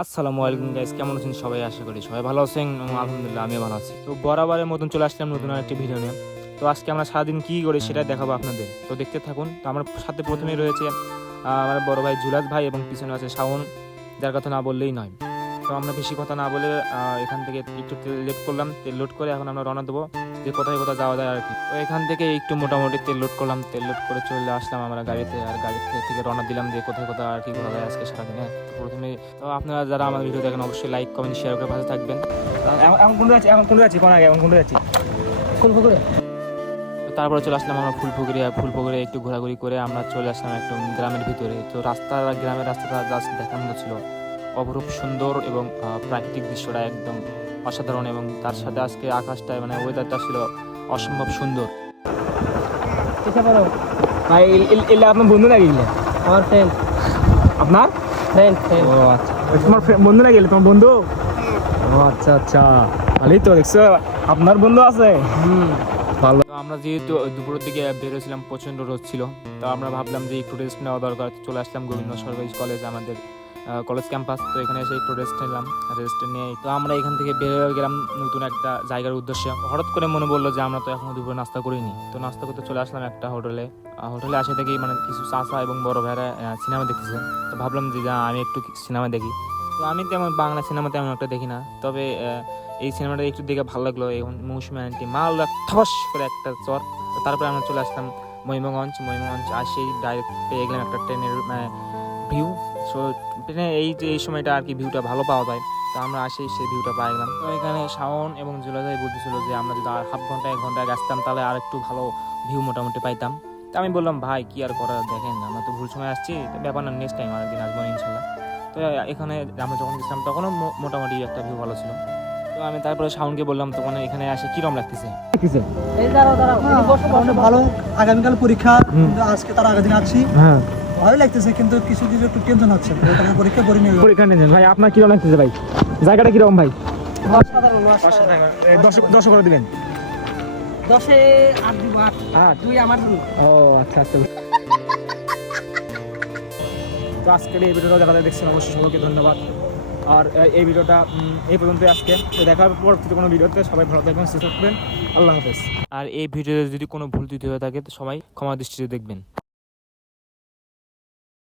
আসসালামু আলাইকুম গাইস, কেমন আছেন সবাই? আশা করি সবাই ভালো আছেন এবং আলহামদুলিল্লাহ আমিও ভালো আছি। তো বরাবরের মতন চলে আসলাম নতুন আরেকটি ভিডিও নিয়ে। তো আজকে আমরা সারাদিন কী করি সেটা দেখাবো আপনাদের, তো দেখতে থাকুন। তো আমার সাথে প্রথমেই রয়েছে আমার বড় ভাই জুলাস ভাই এবং পিছনে আছে শাওন, যার কথা না বললেই নয়। তো আমরা বেশি কথা না বলে এখান থেকে একটু তেল লোড করলাম, তেল লোড করে এখন আমরা রওনা দেবো যে কোথায় কোথায় যাওয়া যায় আর কি। তো এখান থেকে একটু মোটামুটি তেল লোড করলাম, তেল লোড করে চলে আসলাম আমরা গাড়িতে, আর গাড়ি থেকে রওনা দিলাম যে কোথায় কোথায় আর কি ঘোরা যায় আজকে সারাদিনে। প্রথমে তো আপনারা যারা আমার ভিডিও দেখেন অবশ্যই লাইক কমেন্ট শেয়ার করে পাশে থাকবেন। এখন কোন যাচ্ছি কোন আগে এখন কোন যাচ্ছি ফুলপুকুরে। তারপরে চলে আসলাম আমরা ফুলপুকুরে একটু ঘোরাঘুরি করে আমরা চলে আসলাম একটু গ্রামের ভিতরে। তো গ্রামের রাস্তাটা জাস্ট দেখার মতো ছিল, অপরূপ সুন্দর এবং প্রাকৃতিক দৃশ্যটা একদম অসাধারণ, এবং তার সাথে আজকে আকাশটা মানে ওয়েদারটা ছিল অসম্ভব সুন্দর। ভাই এলে আপনার বন্ধু নাকি? আমার ফ্রেন্ড। আপনার ফ্রেন্ড ও আচ্ছা, তোমার বন্ধু নাকি? তোমার বন্ধু? ও আচ্ছা আচ্ছা, ভালোই তো। দেখছো আপনার বন্ধু আছে। ভালো। আমরা যেহেতু দুপুরের দিকে বেরোছিলাম, প্রচণ্ড রোদ ছিল, তো আমরা ভাবলাম যে একটু রেস্ট নেওয়া দরকার। চলে আসলাম গোবিন্দ সরকারি কলেজ, আমাদের কলেজ ক্যাম্পাস। তো এখানে এসে একটু রেস্ট নিলাম, রেস্ট নিয়ে তো আমরা এখান থেকে বেরিয়ে গেলাম নতুন একটা জায়গার উদ্দেশ্যে। হঠাৎ করে মনে বললো যে আমরা তো এখনো দুপুরে নাস্তা করিনি, তো নাস্তা করতে চলে আসলাম একটা হোটেলে আসে থেকেই মানে কিছু চাচা এবং বড় ভাইরা সিনেমা দেখতেছে। তো ভাবলাম যে আমি একটু সিনেমা দেখি। তো আমি তেমন বাংলা সিনেমা তেমন একটা দেখি না, তবে এই সিনেমাটা একটু দেখে ভালো লাগলো। এবং মৌসুমী আন্টি মাল ঠস করে একটা চর। তো তারপরে আমরা চলে আসলাম মহিমগঞ্জ আসেই ডাইরেক্ট পেয়ে গেলাম একটা ট্রেনের ভিউ। সো ট্রেনে এই সময়টা আর কি ভিউটা ভালো পাওয়া যায়, তো আমরা আসেই সেই ভিউটা পাই গেলাম। তো এখানে শাওন এবং জুলাজাই বলতেছিল যে আমরা যদি আর হাফ ঘন্টা 1 ঘন্টা আসতাম তাহলে আর একটু ভালো ভিউ মোটামুটি পাইতাম। তো আমি বললাম ভাই কি আর করা, দেখেন আমরা তো ভুল সময় আসছি, তো ব্যাপার না, নেক্সট টাইম আরেকদিন আসবো ইনশাল্লাহ। তো এখানে আমরা যখন গেছিলাম তখনও মোটামুটি একটা ভিউ ভালো ছিল। তো আমি তারপরে শাওনকে বললাম তখন এখানে আসে কিরম লাগতেছে। ভালো, আগামীকাল পরীক্ষা, আজকে তার আগের দিন আছি। হ্যাঁ, ভালোই লাগতেছে, কিন্তু কিছু কিছু একটু টেনশন হচ্ছে। পরীক্ষা টেনশন ভাই। আপনার কিরকম লাগতেছে ভাই? জায়গাটা কিরকম ভাই? অসাধারণ। 10 করে দিবেন। 10-এ 8 দিব। 8 2 আমার জন্য। ও আচ্ছা আচ্ছা। তো আজকের এই ভিডিওটা যারা দেখছেন অবশ্যই সবাইকে ধন্যবাদ। আর এই ভিডিওটা এই পর্যন্তই আজকে। তো দেখা হবে পরবর্তী কোনো ভিডিওতে। সবাই ভালো থাকবেন, সুস্থ থাকবেন। আল্লাহ হাফেজ। আর এই ভিডিওতে যদি কোনো ভুল ত্রুটি হয়ে থাকে তো সবাই ক্ষমা দৃষ্টিতে দেখবেন।